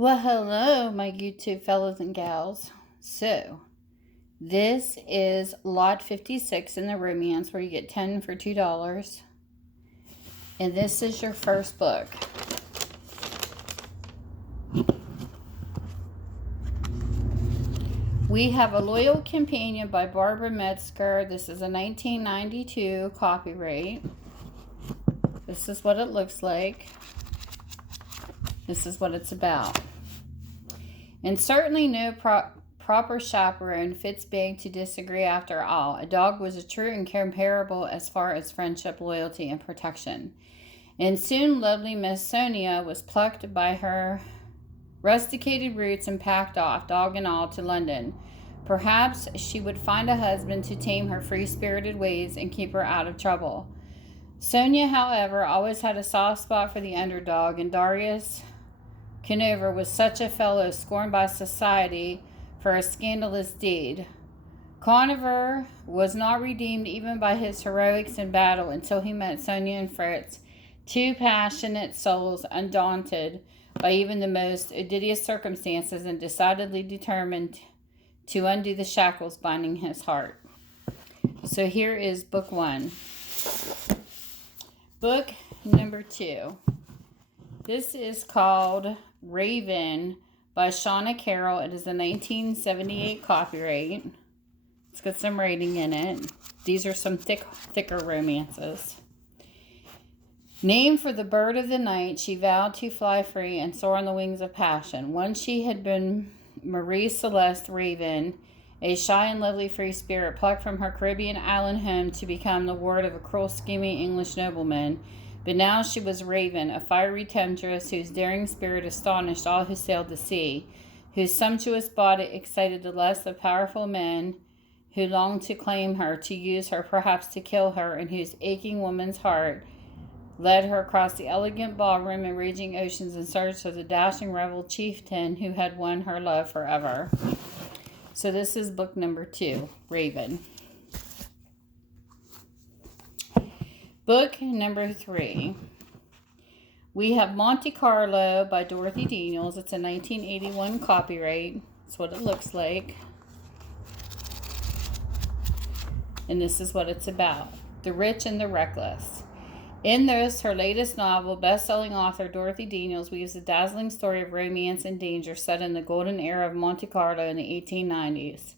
Well, hello, my YouTube fellows and gals. So, this is lot 56 in the romance where you get 10 for $2. And this is your first book. We have A Loyal Companion by Barbara Metzger. This is a 1992 copyright. This is what it looks like. This is what it's about. And certainly no proper chaperone fits being to disagree after all. A dog was a true incomparable as far as friendship, loyalty, and protection. And soon lovely Miss Sonia was plucked by her rusticated roots and packed off, dog and all, to London. Perhaps she would find a husband to tame her free-spirited ways and keep her out of trouble. Sonia, however, always had a soft spot for the underdog, and Darius Conover was such a fellow scorned by society for a scandalous deed. Conover was not redeemed even by his heroics in battle until he met Sonia and Fritz, two passionate souls undaunted by even the most odious circumstances and decidedly determined to undo the shackles binding his heart. So here is book 1. Book number 2. This is called Raven by Shana Carrol. It is a 1978 copyright. It's got some writing in it. These are some thicker romances. Named for the bird of the night, she vowed to fly free and soar on the wings of passion. Once she had been Marie Celeste Raven, a shy and lovely free spirit plucked from her Caribbean island home to become the ward of a cruel, scheming English nobleman. But now she was Raven, a fiery temptress whose daring spirit astonished all who sailed the sea, whose sumptuous body excited the lust of powerful men who longed to claim her, to use her, perhaps to kill her, and whose aching woman's heart led her across the elegant ballroom and raging oceans in search of the dashing rebel chieftain who had won her love forever. So this is book number 2, Raven. Book number 3. We have Monte Carlo by Dorothy Daniels. It's a 1981 copyright. That's what it looks like. And this is what it's about. The rich and the reckless. In this, her latest novel, best-selling author Dorothy Daniels weaves a dazzling story of romance and danger set in the golden era of Monte Carlo in the 1890s.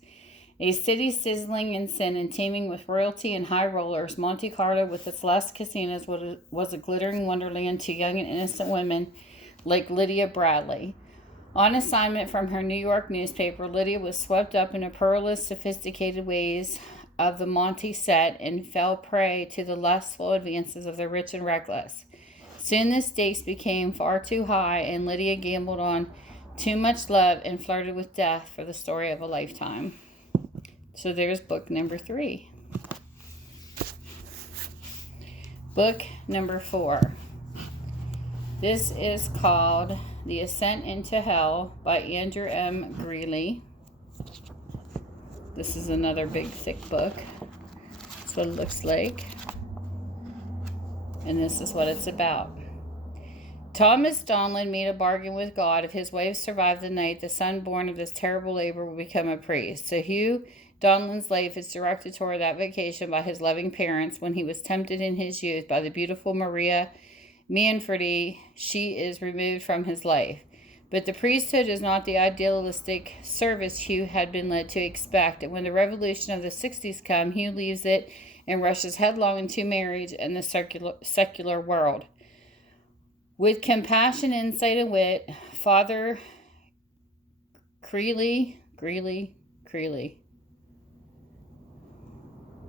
A city sizzling in sin and teeming with royalty and high rollers, Monte Carlo, with its last casinos, was a glittering wonderland to young and innocent women like Lydia Bradley. On assignment from her New York newspaper, Lydia was swept up in the perilous, sophisticated ways of the Monte set and fell prey to the lustful advances of the rich and reckless. Soon the stakes became far too high, and Lydia gambled on too much love and flirted with death for the story of a lifetime. So there's book number 3. Book number 4. This is called The Ascent into Hell by Andrew M. Greeley. This is another big, thick book. That's what it looks like. And this is what it's about. Thomas Donlan made a bargain with God. If his wife survived the night, the son born of this terrible labor will become a priest. So Hugh Donlan's life is directed toward that vocation by his loving parents. When he was tempted in his youth by the beautiful Maria Manfredi, she is removed from his life. But the priesthood is not the idealistic service Hugh had been led to expect, and when the revolution of the 60s comes, Hugh leaves it and rushes headlong into marriage and the secular world. With compassion, insight, and wit, Father Greeley.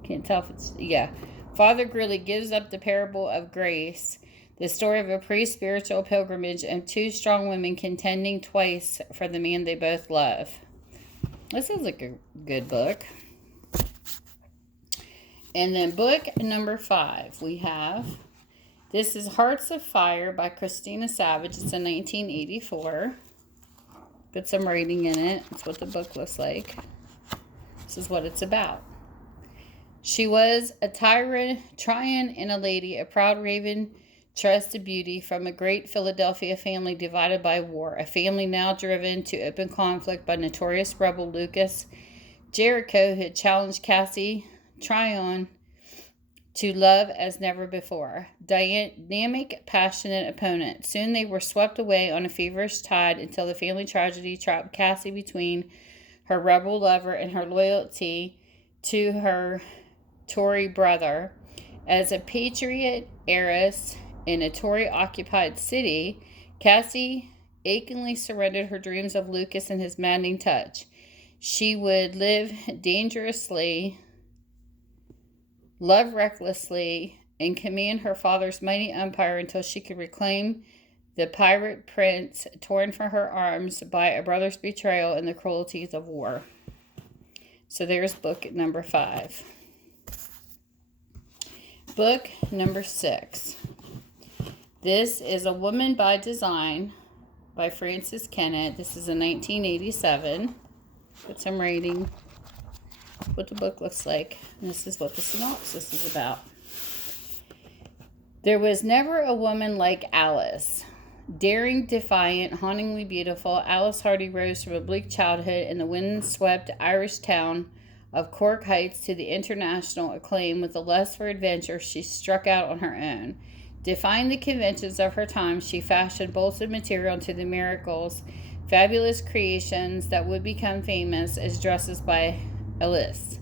Can't tell if it's, Father Greeley gives up the parable of grace, the story of a pre-spiritual pilgrimage and 2 strong women contending twice for the man they both love. This sounds like a good book. And then book number 5, we have, this is Hearts of Fire by Christina Savage. It's a 1984. Got some writing in it. That's what the book looks like. This is what it's about. She was a tyrant and a lady, a proud raven trusted beauty from a great Philadelphia family divided by war, a family now driven to open conflict by notorious rebel Lucas Jericho, who had challenged Cassie Tryon to love as never before. Dynamic, passionate opponent. Soon they were swept away on a feverish tide until the family tragedy trapped Cassie between her rebel lover and her loyalty to her Tory brother. As a patriot heiress in a Tory-occupied city, Cassie achingly surrendered her dreams of Lucas and his maddening touch. She would live dangerously, love recklessly, and command her father's mighty empire until she could reclaim the pirate prince torn from her arms by a brother's betrayal and the cruelties of war. So there's book number 5. Book number 6. This is A Woman by Design by Frances Kennett. This is a 1987. Put some rating. What the book looks like. And this is what the synopsis is about. There was never a woman like Alice. Daring, defiant, hauntingly beautiful, Alice Hardy rose from a bleak childhood in the wind-swept Irish town of Cork Heights to the international acclaim. With a lust for adventure, she struck out on her own. Defying the conventions of her time, she fashioned bolted material into the miracles, fabulous creations that would become famous as dresses by Alice.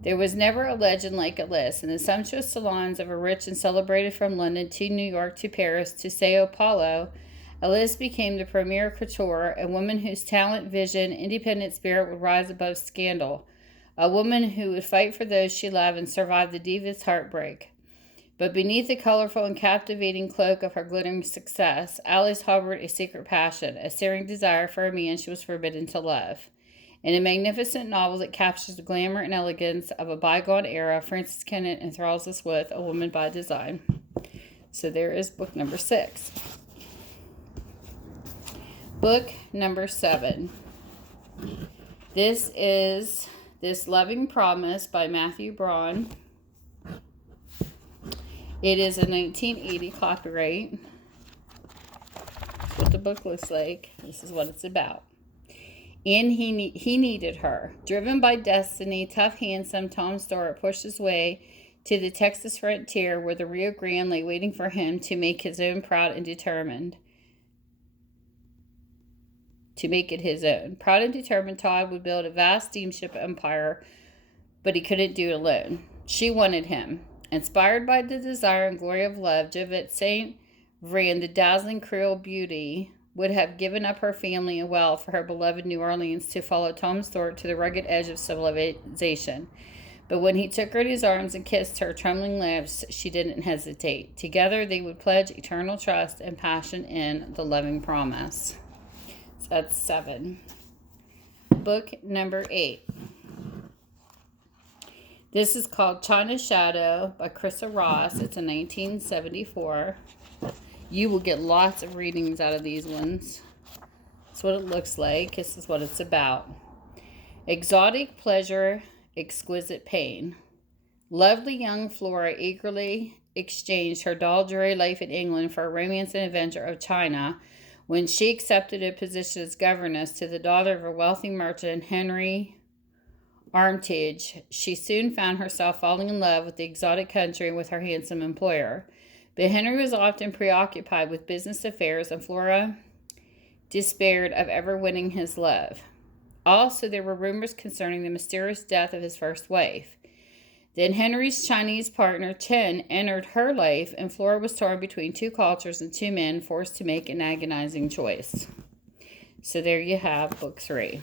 There was never a legend like Alice. In the sumptuous salons of a rich and celebrated from London to New York to Paris to Sao Paulo, Alice became the premier couture, a woman whose talent, vision, independent spirit would rise above scandal, a woman who would fight for those she loved and survive the diva's heartbreak. But beneath the colorful and captivating cloak of her glittering success, Alice harbored a secret passion, a searing desire for a man she was forbidden to love. In a magnificent novel that captures the glamour and elegance of a bygone era, Frances Kennett enthralls us with A Woman by Design. So there is book number 6. Book number 7. This is This Loving Promise by Matthew Braun. It is a 1980 copyright. That's what the book looks like. This is what it's about. And he needed her. Driven by destiny, tough, handsome Tom Stewart pushed his way to the Texas frontier where the Rio Grande lay waiting for him to make his own proud and determined. To make it his own. Proud and determined, Todd would build a vast steamship empire, but he couldn't do it alone. She wanted him. Inspired by the desire and glory of love, Javette St. Vrain, the dazzling Creole beauty, would have given up her family and wealth for her beloved New Orleans to follow Tom Stewart to the rugged edge of civilization. But when he took her in his arms and kissed her trembling lips, she didn't hesitate. Together they would pledge eternal trust and passion in the loving promise. So that's 7. Book number 8. This is called China's Shadow by Chrissa Ross. It's a 1974. You will get lots of readings out of these ones. That's what it looks like. This is what it's about. Exotic pleasure, exquisite pain. Lovely young Flora eagerly exchanged her dull, dreary life in England for a romance and adventure of China when she accepted a position as governess to the daughter of a wealthy merchant, Henry Armitage. She soon found herself falling in love with the exotic country and with her handsome employer. But Henry was often preoccupied with business affairs, and Flora despaired of ever winning his love. Also, there were rumors concerning the mysterious death of his first wife. Then Henry's Chinese partner, Chen, entered her life, and Flora was torn between 2 cultures and 2 men, forced to make an agonizing choice. So there you have book 8.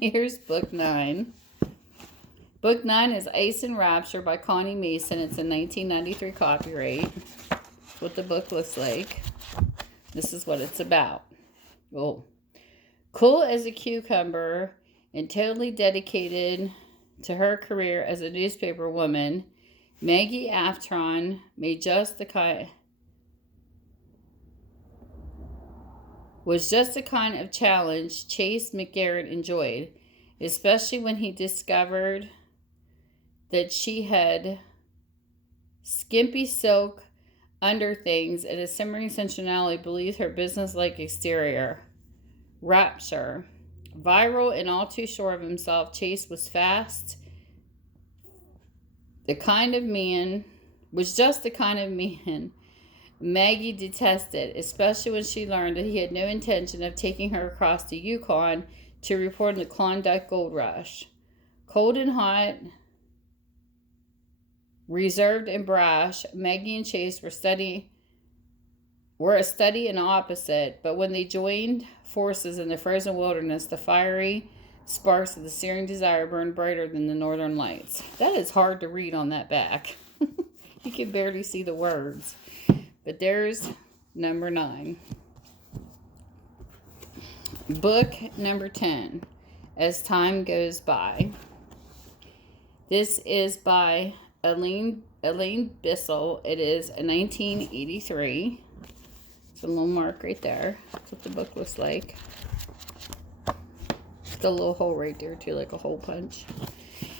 Here's book 9. Book 9 is Ice and Rapture by Connie Mason. It's a 1993 copyright. That's what the book looks like. This is what it's about. Oh. Cool as a cucumber and totally dedicated to her career as a newspaper woman, Maggie Aftron was just the kind of challenge Chase McGarrett enjoyed, especially when he discovered that she had skimpy silk underthings and a simmering sensuality beneath her business-like exterior. Rapture. Viral and all too sure of himself, Chase was just the kind of man Maggie detested, especially when she learned that he had no intention of taking her across the Yukon to report on the Klondike Gold Rush. Cold and hot, reserved and brash, Maggie and Chase were a study and opposite, but when they joined forces in the frozen wilderness, the fiery sparks of the searing desire burned brighter than the northern lights. That is hard to read on that back. You can barely see the words. But there's number 9. Book number 10, As Time Goes By. This is by Elaine Bissell. It is a 1983. It's a little mark right there. That's what the book looks like. The little hole right there too, like a hole punch.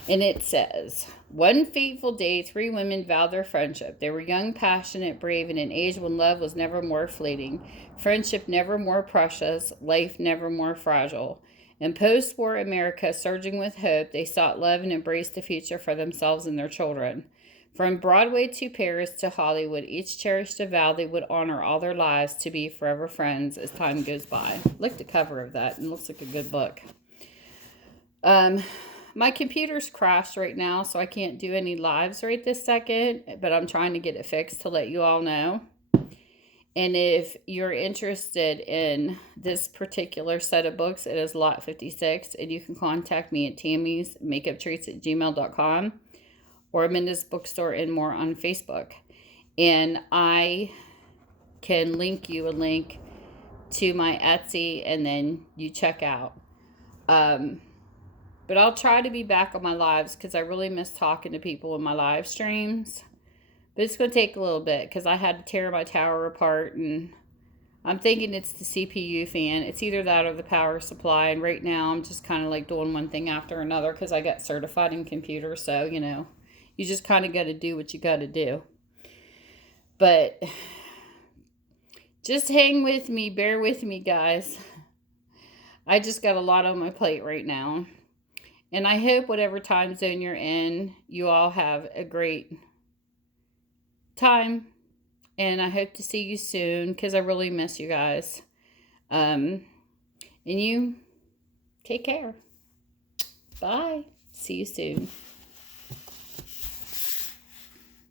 And it says, one fateful day, 3 women vowed their friendship. They were young, passionate, brave, in an age when love was never more fleeting, friendship never more precious, life never more fragile. In post-war America, surging with hope, they sought love and embraced the future for themselves and their children. From Broadway to Paris to Hollywood, each cherished a vow they would honor all their lives to be forever friends as time goes by. Look at the cover of that, and it looks like a good book. My computer's crashed right now, so I can't do any lives right this second, but I'm trying to get it fixed to let you all know. And if you're interested in this particular set of books, it is lot 56, and you can contact me at tammysmakeuptreats@gmail.com or Minda's Bookstore and more on Facebook. And I can link you a link to my Etsy, and then you check out. But I'll try to be back on my lives because I really miss talking to people in my live streams. But it's going to take a little bit because I had to tear my tower apart, and I'm thinking it's the CPU fan. It's either that or the power supply, and right now I'm just kind of like doing one thing after another because I got certified in computers, so, you know, you just kind of got to do what you got to do. But just hang with me, bear with me, guys. I just got a lot on my plate right now. And I hope whatever time zone you're in, you all have a great time. And I hope to see you soon because I really miss you guys. And you take care. Bye. See you soon.